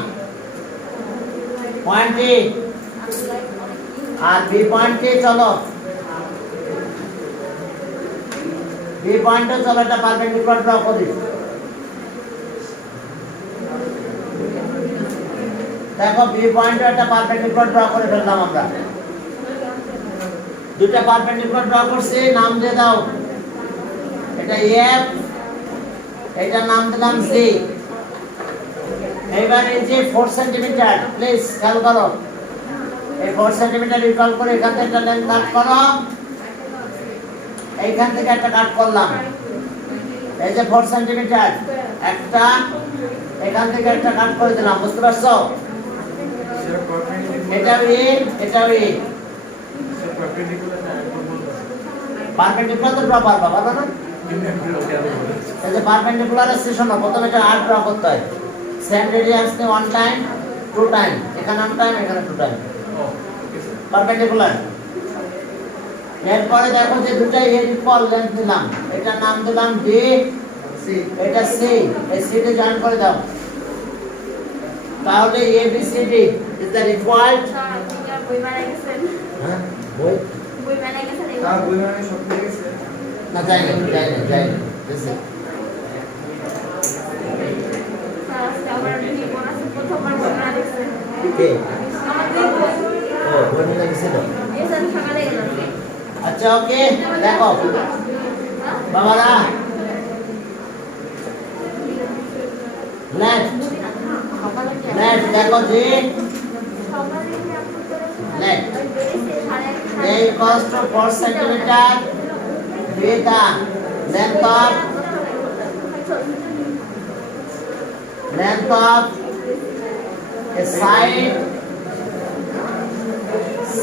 পয়েন্টে, আর বি পয়েন্টে চলো, বি পয়েন্টে চলো একটা পারপেন্ডিকুলার ড্র করি। দেখো বি পয়েন্টে একটা পারপেন্ডিকুলার ড্র করে ফেললাম আমরা। দুটো পারপেন্ডিকুলার ড্র করছি, নাম দিয়ে দাও। এটা এফ, এটা নাম দিলাম সি। এইবার এই যে 4 সেন্টিমিটার, প্লিজ খেয়াল করো, এই 4 সেন্টিমিটার ইকুয়াল করে এখান থেকে একটা লাইন কাট করো, এইখান থেকে একটা কাট করলাম। এই যে 4 সেন্টিমিটার একটা, এখান থেকে একটা কাট করে দিলাম, বুঝতে পারছো? এটাও এ, এটাও এ। পারপেন্ডিকুলার তো ড্র পারবা পারবা না? এমনি একটু ওকে আরো বলে দিচ্ছি। এই যে পারপেন্ডিকুলারের সেশন প্রথমে এটা আর্ট ড্র করতে হয়। সেম রেডিয়াস নে 1 টাইম 2 টাইম, এখানে 1 টাইম এখানে 2 টাইম ও ওকে স্যার। পারপেন্ডিকুলার। এরপরে দেখো যে দুটো ইকুয়াল লেন্থ দিলাম, এটা নাম দিলাম ডি, সি এটা সি, এই সি তে জয়েন করে দাও। তাহলে A B C D is the required. Sir আপনি কি আর বই বানাই গেছেন? হ্যাঁ বই বই বানাই গেছেন এই তার বই মানে সব থেকে গেছে না যাই না দিছে স্যার আজকে আমার দুই বোন আছে, প্রথমবার বই বানাই গেছেন। কে আমার দুই বোন। ও বই নিয়ে গেছিল। এই স্যার সকালে গেলাম। আচ্ছা ওকে দেখো বাবারা, লেফট লেফট দেখো জি সকালে কি আপনি করেছেন? লেফট ওই বেরিয়েছে সাড়ে A equals to 4 centimeter with the length of a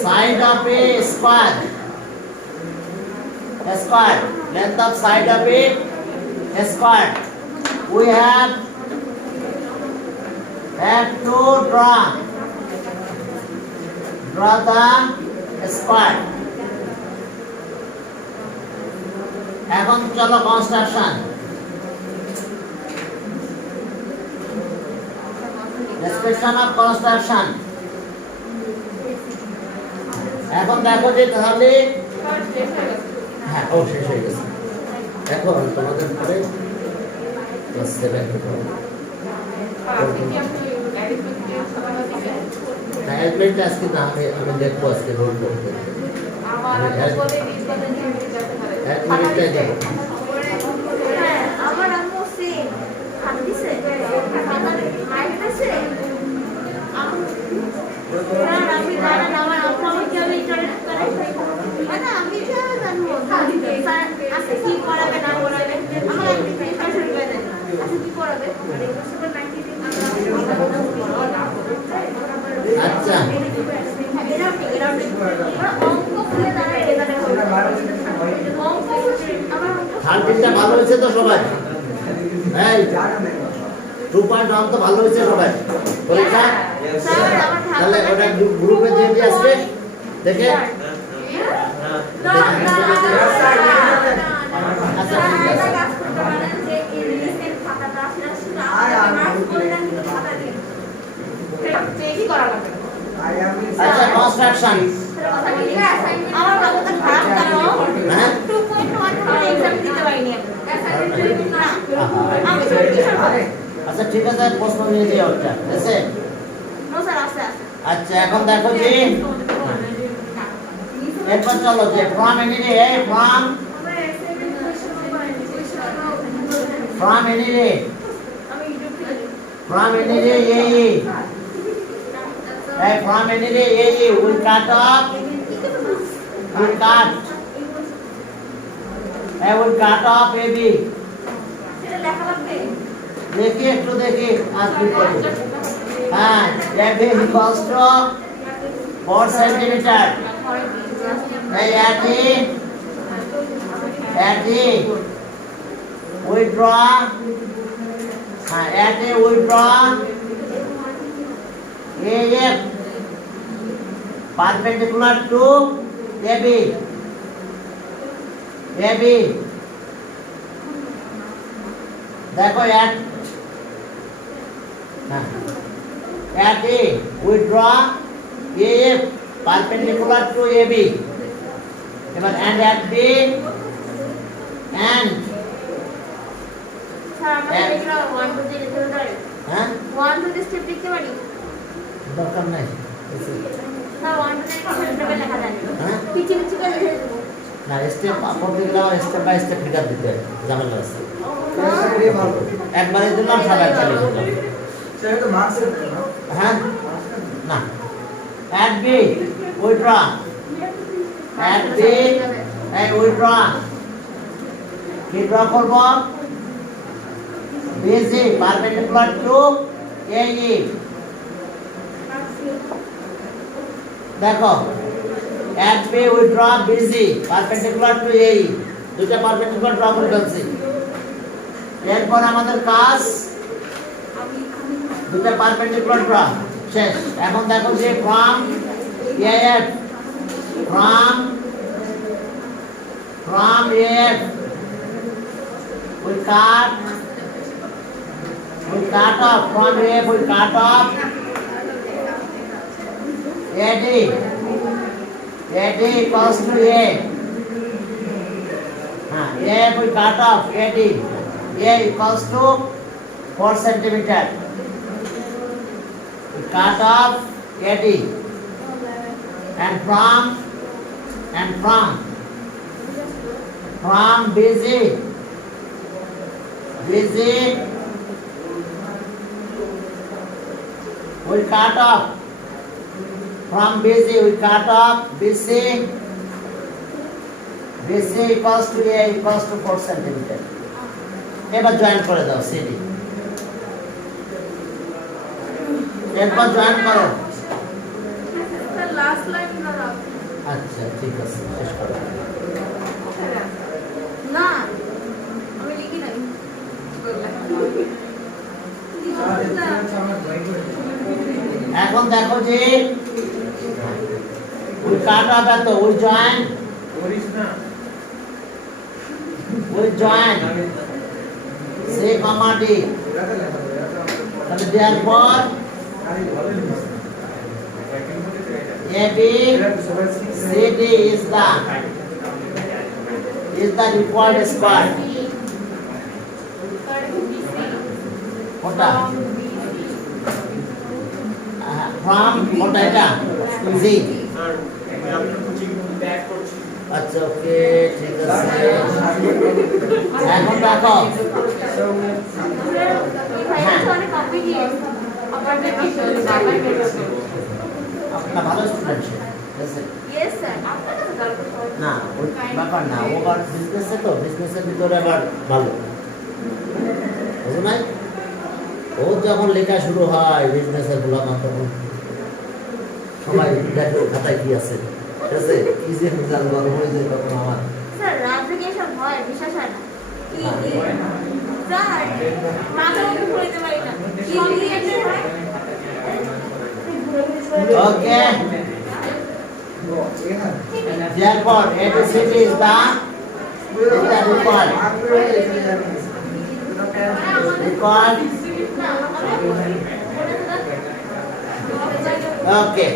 side of a square, length of side of a square. We have to draw the square. এখন চলো কনস্ট্রাকশন, ডেসক্রিপশন অফ কনস্ট্রাকশন। এখন দেখো যে তাহলে হ্যাঁ ও শেষ হয়ে গেছে। এখন তোমাদের পরে ক্লাস 7 অ্যাডমিট আজকে না, আমি দেখবো আজকে রোল করতে। অ্যাডমিটটাই যাবো। হ্যাঁ, আমার আম্মু সেম হাত দিছে মাইক দিছে স্যার আমি জানি না, আমার আম্মু আমাকে আমি টয়লেট করে মানে আমি কি জানবো স্যার আজকে কি করাবে না করাবে আমার একদিন প্রেশার শুরু করে দেন আজকে কি করাবে আচ্ছা অঙ্ক খুলে দাঁড়ায় অঙ্ক থার্টিনটা ভালো হয়েছে তো সবাই? এই জানা নেই 2.1 তো ভালো হয়েছে সবাই পরীক্ষা? স্যার আমার তাহলে ওটা গ্রুপে দিয়ে দিয়ে আসবে দেখে। না না আচ্ছা ঠিক আছে। আচ্ছা কনস্ট্রাকশন, আমার বাবাটা খারাপ কেন? হ্যাঁ 2.1 এক্সাম দিতে পারিনি আমি স্যার কিসের করে আচ্ছা ঠিক আছে, প্রশ্ন নিয়ে দিও ওটা ঠিক আছে। নো স্যার আছে আছে আচ্ছা এখন দেখো যে এরপর চলো যে ফ্রম এনি রে, ফ্রম এনি রে, আমি ইউটিউব থেকে from any ray AE, from any ray AE we cut off, we cut AB. সেটা লেখা লাগবে দেখি একটু দেখি আর কি করি। হ্যাঁ AB equals to 4 centimeter. এই at E we draw, at A we draw AF perpendicular to AB. দেখো at A we draw AF perpendicular to AB. এবার and at B and sir আমরা এটা 1 2 3 লিখতে পারি হ্যাঁ 1 2 3 স্টেপ লিখতে পারি দরকার নাই। স্যার 1 2 3 স্টেপে লেখা যায় হ্যাঁ পিছে পিছে করে লিখে দেব না স্টেপ পড়তে গেলে আবার স্টেপ বাই স্টেপ ফিগার দিতে হয়, ঝামেলা আছে। এটা ভালো একবারে দিলাম সবাই চালিয়ে দিলাম। সেটা তো মার্কস না হ্যাঁ না at B we draw, at B এই we draw কি ড্র করব BC perpendicular to AE। দেখো At B we draw BC perpendicular to AE দুটো পারপেন্ডিকুলার ড্র করে ফেলছি এরপর আমাদের কাজ দুটো পারপেন্ডিকুলার ড্র শেষ এখন দেখো যে from AF from AF we cut off from AF we cut off AD equals to A. AF we cut off AD. A equals to 4 centimeter. We cut off AD. And from BC we cut off. From BC we cut off BC equals to A equals to 4 centimeter. এবার join করে দাও CD এরপর join করো last line না আচ্ছা ঠিক আছে শেষ করো না আমি লিখি নাই এখন দেখো যে ওই কাটা ব্যত ওই জয়েন করিস না সে কমা ডি তাহলে দেওয়ার পর AB CD is the required square ওটা from ওটা এটা Z স্যার আমি কোচিং ব্যাক করছি আচ্ছা ওকে ঠিক আছে এখন দেখো অনেক কপি দিয়ে আপনার ভালো স্টুডেন্ট ঠিক আছে ইয়েস স্যার আপনার কাছে গল্প না ওই ব্যাপার না ও আবার বিজনেসে তো বিজনেসের ভিতরে আবার ভালো বুঝো নাই ও যখন লেখা শুরু হয় বিজনেসের গুলো তখন সবাই দেখো খাতায় কি আছে ঠিক আছে কি যে রেজাল্ট বড় হয়ে যায় তখন আমার স্যার রাত থেকে এসব হয় বিশ্বাস হয় না কি স্যার মাথা মুখে পড়তে পারি না কি লিখেছে ওকে therefore ABCD is the required okay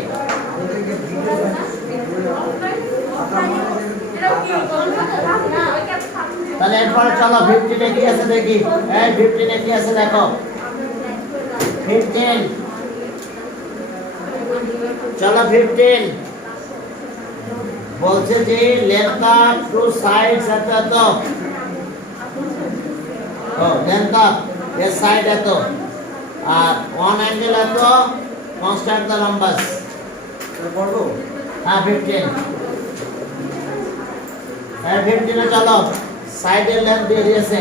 তাহলে এরপর চলো 15 এ কি আছে দেখি এই 15 এ কি আছে দেখো 15 চলো 15 বলছে যে লেন্থ অফ টু সাইডস এত ও লেন্থ অফ এ সাইড এত আর ওয়ান অ্যাঙ্গেল এত কনস্ট্যান্ট দ্য নাম্বারস পড়বো হ্যাঁ 15 হ্যাঁ 15 এ চলো সাইডের লেন্থ দিয়ে দিয়েছে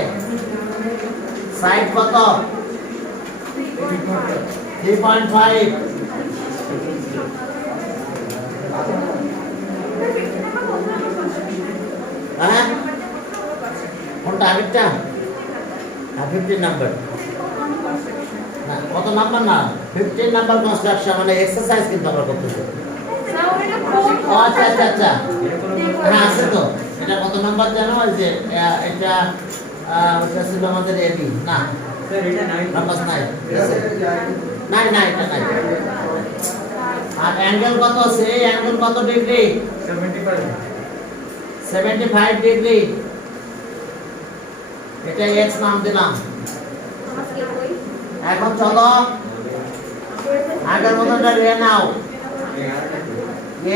সাইড কত 3.5 হ্যাঁ কোনটা আগেরটা হ্যাঁ 15 নাম্বার না কত নাম্বার না 15 নাম্বার কনস্ট্রাকশন মানে এক্সারসাইজ কিন্তু আমরা করতেছি স্যার ওটা কোড ও আচ্ছা আচ্ছা আচ্ছা হ্যাঁ আছে তো এটা কত নাম্বার জানো ওই যে এটা ওটা ছিল আমাদের এবি না স্যার এটা নাই নাম্বার নাই নাই এটা নাই আর অ্যাঙ্গেল কত আছে অ্যাঙ্গেল কত ডিগ্রি 75 ডিগ্রি এটা এক্স নাম দিলাম আমাকে কই এখন চলো আগের মতনটা রে নাও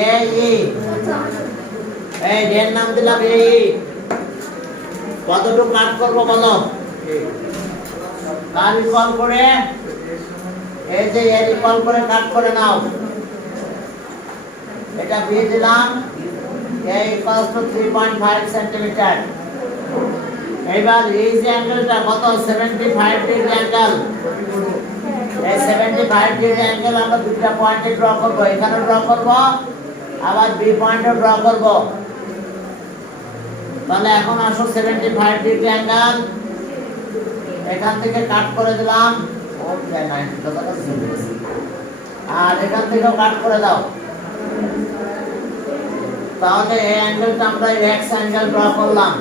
এ ই এই এর নাম দিলাম এ ই কতটুকু কাট করবো বলো কার ইকুয়াল করে এই যে এর ইকুয়াল করে কাট করে নাও এটা দিয়ে দিলাম a equals to 3.5 সেন্টিমিটার এবার এই যে অ্যাঙ্গেলটা কত 75 ডিগ্রি অ্যাঙ্গেল এই 75 ডিগ্রি অ্যাঙ্গেল আমরা দুটো পয়েন্টে ড্র করব এখানে ড্র করব আবার বি পয়েন্টও ড্র করব। তাহলে এখন আসো 75 ডিগ্রি অ্যাঙ্গেল এখান থেকে কাট করে দিলাম। ও 90 কাছাকাছি চলে গেছে। আর এখান থেকেও কাট করে দাও। তাহলে এই অ্যাঙ্গেলটা আমরা এক্স অ্যাঙ্গেল ড্র করলাম।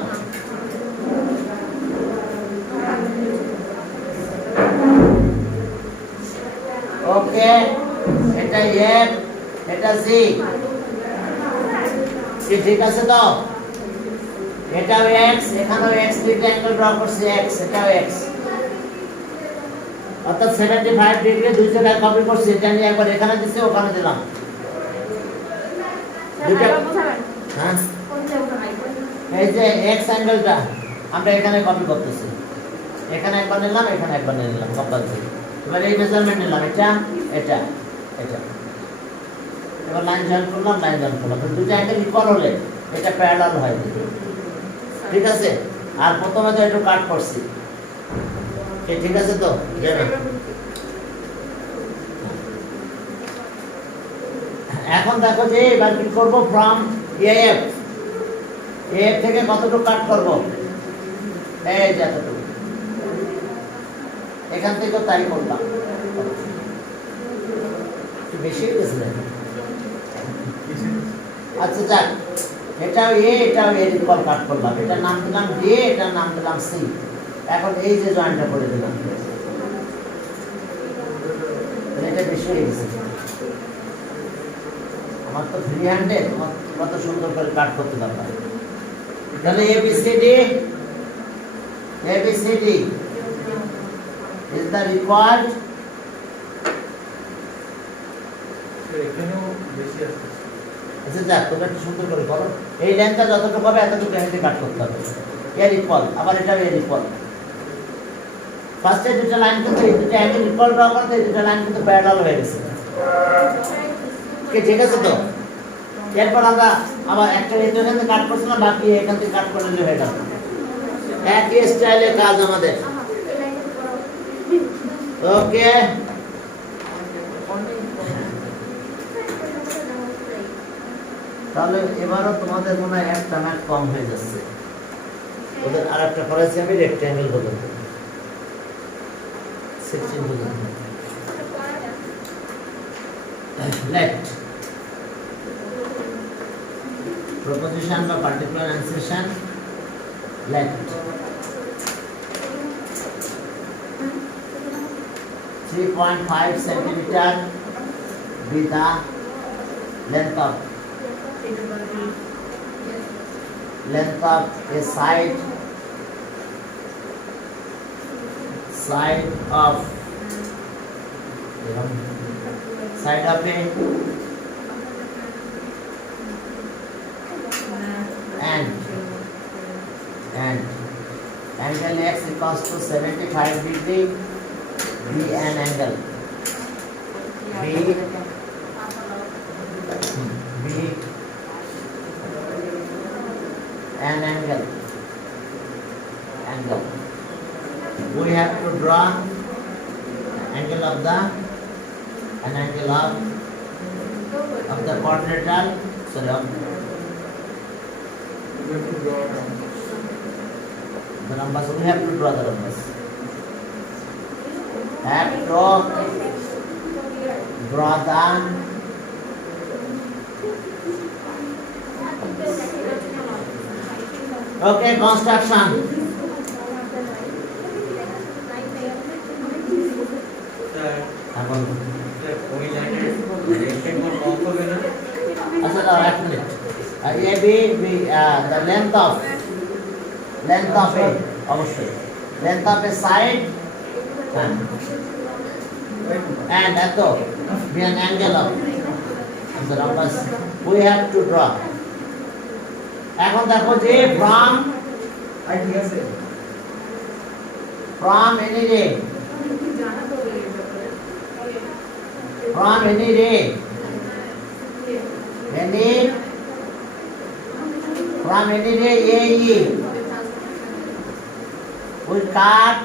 ওকে, এটা এফ, এটা সি, কি ঠিক আছে তো? এটাও এক্স, এখানেও এক্স ডিগ্রি অ্যাঙ্গেল ড্র করছি এক্স, এটাও এক্স, অর্থাৎ 75 ডিগ্রি দুই জায়গায় কপি করছি। এটা নিয়ে একবার এখানে দিছি, ওখানে দিলাম। দুটো হ্যাঁ, এই যে এক্স অ্যাঙ্গেলটা আমরা এখানে কপি করতেছি, এখানে একবার নিলাম, এখানে একবার নিলাম কম্পালসারি। এবার এই মেজারমেন্ট নিলাম, এটা এটা এটা, এবার লাইন জয়েন করলাম, লাইন জয়েন করলাম। দুটো অ্যাঙ্গেল ইকুয়াল হলে এটা প্যারালাল হয়, ঠিক আছে? আর প্রথমে তো একটু কাট করছি, ঠিক আছে তো? এখন দেখো যে এবার কি করব, ফ্রম এএফ, এএফ থেকে কতটুকু কাট করব? এই যে এতটুকু, এখান থেকেও তাই করলাম। বেশি গেছে না? আচ্ছা যাক, এটাও এ, এটাও এর ইকুয়াল কাট করলাম। এটার নাম দিলাম ডি, এটার নাম দিলাম সি। এখন এই যে জয়েন্টটা করে দিলাম, এটা বেশি হয়ে গেছে। আমার তো ফ্রি হ্যান্ডে, তোমার কত সুন্দর করে কাট করতে পারবা। তাহলে ABCD, ABCD is the required, এখানেও বেশি আছে। আচ্ছা যাক, তোমরা একটু সুন্দর করে করো। এই লাইনটা যতটুকু হবে এতটুকু এখানে কাট করতে হবে। এর ইকুয়াল, আবার এটাও এর ইকুয়াল। ফার্স্টে দুটো লাইন কিন্তু এই দুটো অ্যাঙ্গেল ইকুয়াল ড্র করতে, এই দুটো লাইন কিন্তু প্যারালাল হয়ে গেছে। কি ঠিক আছে তো? এরপর আমরা আবার একটা এখানে কাট করছিলাম, বাকি এখান থেকে কাট করে দিলে হয়ে গেল। একই স্টাইলে কাজ আমাদের। ওকে, তাহলে এবারও তোমাদের মনে হয় একটা ম্যাথ কম হয়ে যাচ্ছে। ওদের আর একটা করেছি আমি রেক্ট্যাঙ্গেল পর্যন্ত, 16 পর্যন্ত। Let proposition বা particular insertion, let 3.5 centimeter be the length of a side of a and angle x equals to 75 degree, be an angle, be an angle. We have to draw angle of the quadrilateral, sorry, We have to draw down. the numbers. We have to draw the numbers. Have to draw the okay construction. এখন ওই লাইনের rectangle কম হবে না? আচ্ছা দাও এক minute. A B B the length of a, অবশ্যই length of a side and এত be an angle of the numbers we have to draw. এখন দেখো যে from ঠিক আছে, any ray, from any ray, from any ray AE, we cut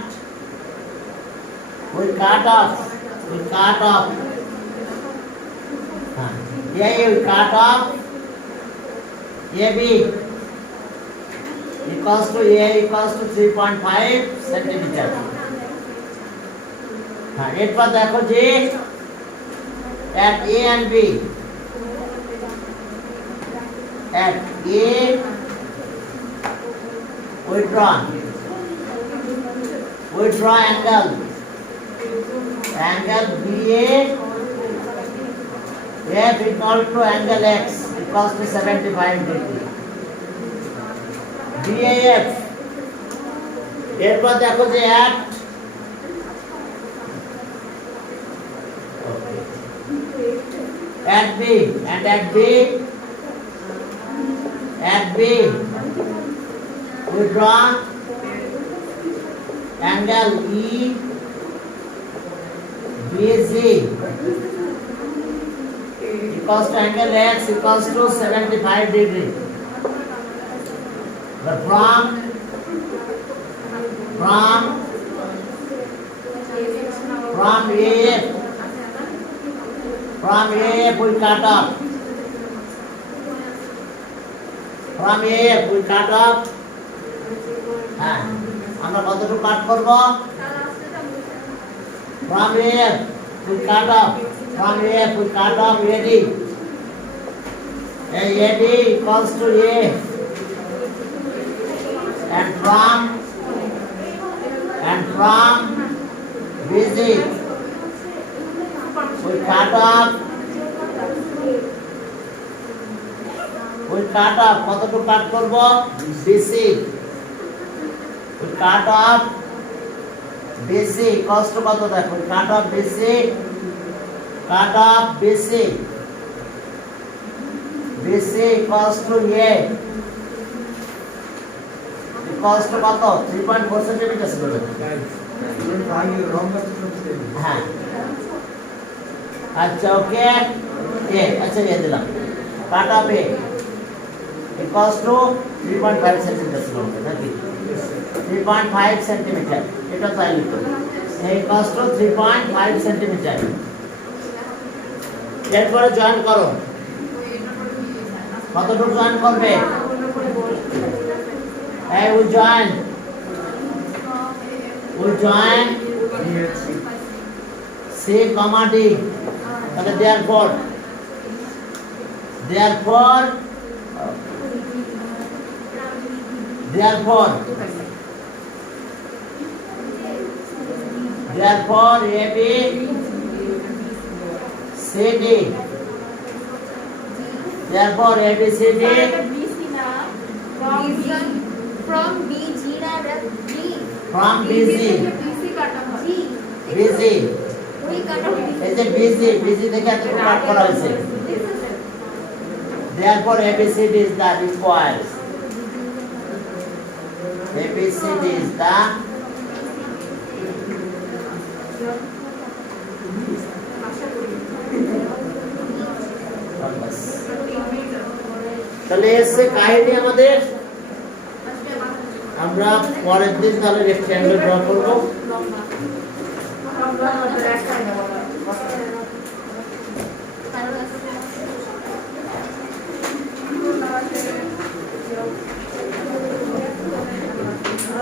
off, AE we cut off AB equals to A equals to 3.5 centimetre. হ্যাঁ, এরপর দেখো যে at A and B, at A we draw angle BA F equal to angle X equals to 75 degree. BAF এরপর দেখো যে at B and at B we draw angle EBC equals to angle X equals to 75 degree. But from AF we cut off. From AF we cut off. হ্যাঁ, আমরা কতটুকু কাট করব? From AF we cut off. AD. AD equals to A. And from BC we cut off কতটুকু কাট করব? BC we cut off BC equals to কত দেখো? cut off BC equals to A equals to কত? 3.4 centimetre ছিল। হ্যাঁ, আচ্ছা ওকে আচ্ছা দিয়ে দিলাম cut off A equals to 3.5 centimetre ছিল নাকি? 3.5 সেন্টিমিটার, এটা তাই লিখো। A equals to 3.5 centimetre. এরপরে জয়েন করো, কতটুকু জয়েন করবে? we join C, D. তাহলে therefore AB CD. Therefore ABCD from BG na G. from BC BC we cut off এই যে BC থেকে এত কাট করা হয়েছে। Therefore ABCD is the required. ABCD is the তাহলে এসে কাহিনী আমাদের। আমরা পরের দিন তাহলে রেক্ট্যাঙ্গেল ড্র করব।